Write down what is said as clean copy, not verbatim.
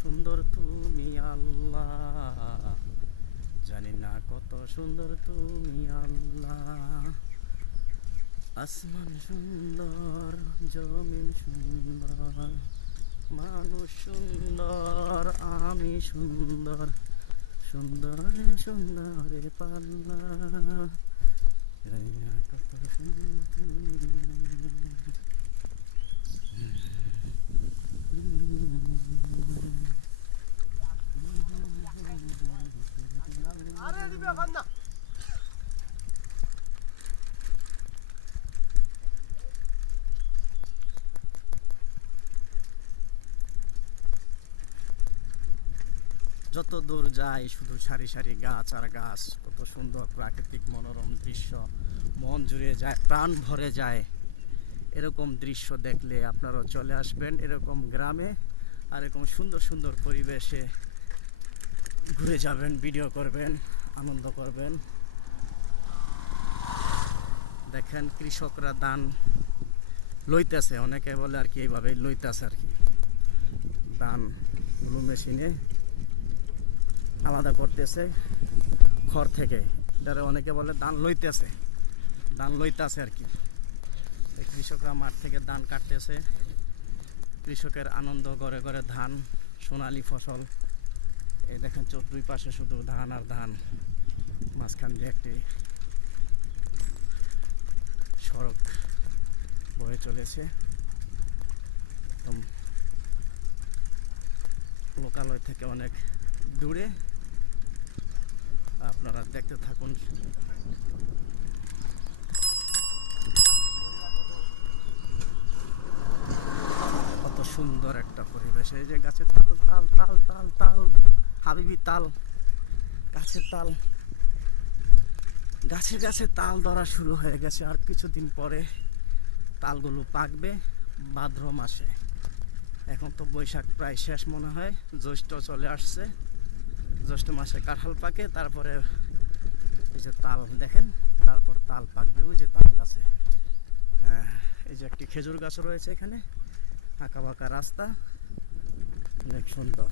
সুন্দর তুমি আল্লাহ, জানি না কত সুন্দর তুমি আল্লাহ। আসমান সুন্দর, জমিন সুন্দর, মানুষ সুন্দর, আমি সুন্দর, সুন্দরে সুন্দরে পাল্লা, জানি না কত সুন্দর যত দূর যায় শুধু সারি সারি গাছ আর গাছ, কত সুন্দর প্রাকৃতিক মনোরম দৃশ্য, মন জুড়ে যায়, প্রাণ ভরে যায়। এরকম দৃশ্য দেখলে আপনারাও চলে আসবেন এরকম গ্রামে, আর এরকম সুন্দর সুন্দর পরিবেশে ঘুরে যাবেন, ভিডিও করবেন, আনন্দ করবেন। দেখেন কৃষকরা ধান লইতেছে, অনেকে বলে আর কি এইভাবে লইতেছে আর কি, ধানগুলো মেশিনে আলাদা করতেছে খড় থেকে, যারা অনেকে বলে ধান লইতেছে আর কি। কৃষকরা মাঠ থেকে ধান কাটতেছে, কৃষকের আনন্দ, ঘরে ঘরে ধান, সোনালি ফসল। এই দেখেন দুই পাশে শুধু ধান আর ধান, মাঝখান দিয়ে একটি সড়ক বয়ে চলেছে। লোকালয় থেকে অনেক দূরে, আপনারা দেখতে থাকুন। কত সুন্দর একটা পরিবেশ, এই যে গাছের তাল তাল তাল তাল তাল, হাবিবি তাল, গাছের তাল, গাছে গাছে তাল ধরা শুরু হয়ে গেছে। আর কিছুদিন পরে তালগুলো পাকবে ভাদ্র মাসে। এখন তো বৈশাখ প্রায় শেষ মনে হয়, জ্যৈষ্ঠ চলে আসছে, জ্যৈষ্ঠ মাসে কাঁঠাল পাকে, তারপরে এই যে তাল দেখেন, তারপর তাল পাকবে ওই যে তাল গাছে। এই যে একটি খেজুর গাছ রয়েছে এখানে, আঁকা বাঁকা রাস্তা, অনেক সুন্দর।